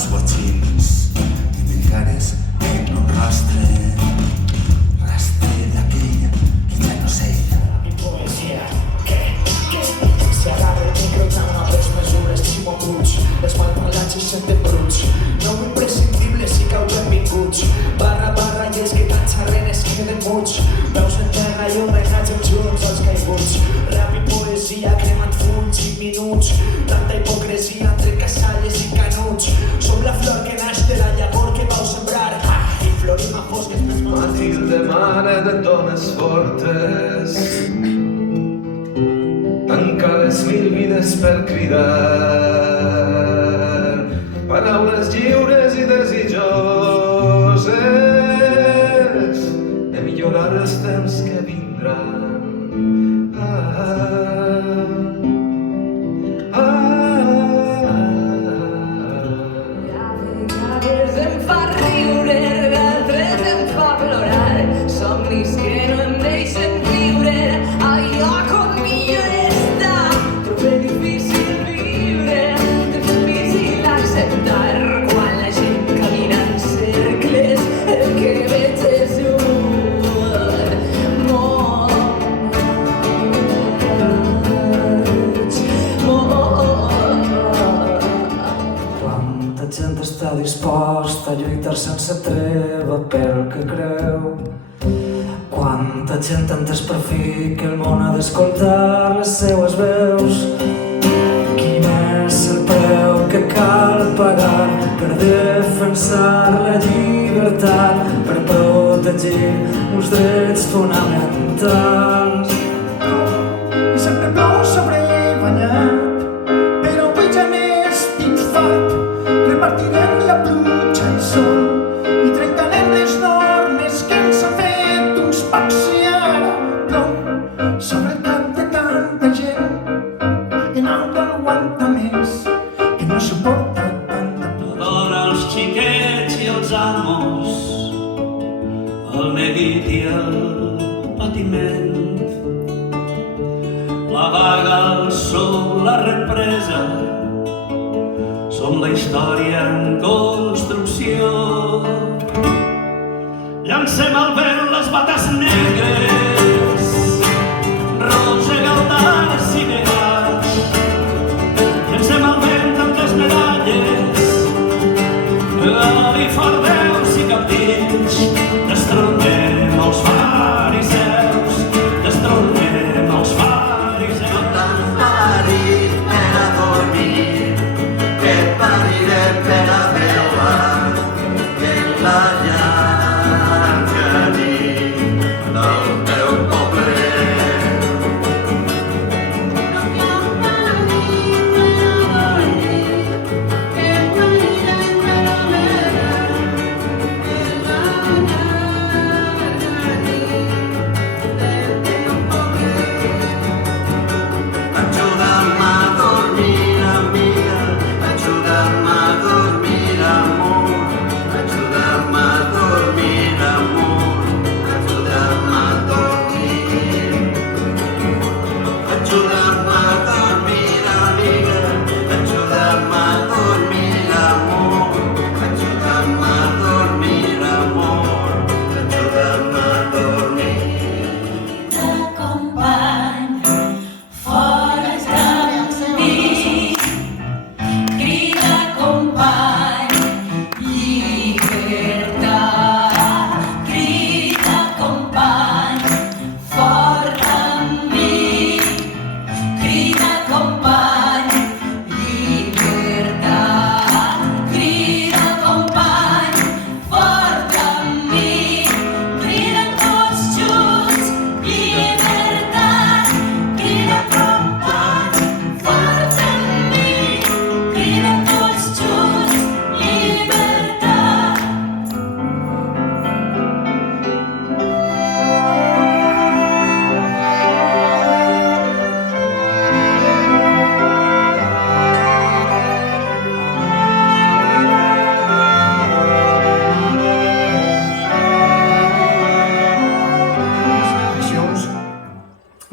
els guatxins i m'encares en un rastre d'aquella que ja no sé. Mi poesia, què? Si agarra el micro i una tres mesures, Ximo Puig, els malparlats se senten bruts. No imprescindible si cau benvinguts. Barra i els que tan xarrenes queden muts. Veus en terra i homenatge junts als caiguts. Rap i poesia cremant fulls i minuts. Tanta hipocresia entre casalles i canuts. Som la flor que naix de la llavor que vau sembrar. I florim a fosques més fortes. Matilde, mare de dones fortes, tanca les 1000 vides per cridar paraules lliures i desitjoses de millorar els temps que vindran. Vegades em fa riure, d'altres em fa plorar, somnis que no em deixen viure allò com millor està. Trobo difícil viure, difícil acceptar quan la gent camina en cercles, el que veig és Quanta gent està disposta a lluitar sense treva pel que creu. Quanta gent ha entès per fi que el món ha d'escoltar les seues veus. Quin és el preu que cal pagar per defensar la llibertat, per protegir uns drets fonamentals? I sempre plou sobre banyat, però avui ja n'és dins fart. Repartirem la pluja i sol i trencarem les normes que ens han fet uns pacs i ara plou sobre el cap de tanta gent que no aguanta més, que no suporta tanta pluja. Adora els xiquets i els amos, el neguit i el patiment. La vaga, el sol, la represa, som la història en construcció. Llancem al vent les bates negres, rosega el d'arts i negats. Llancem al vent tantes medalles, alifardeus i cabdills. Destronem els fariseus, destronem els fariseus.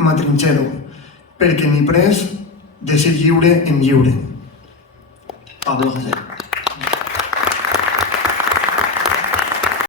m'atrinxero, perquè m'he pres de ser lliure en lliure. Pablo José.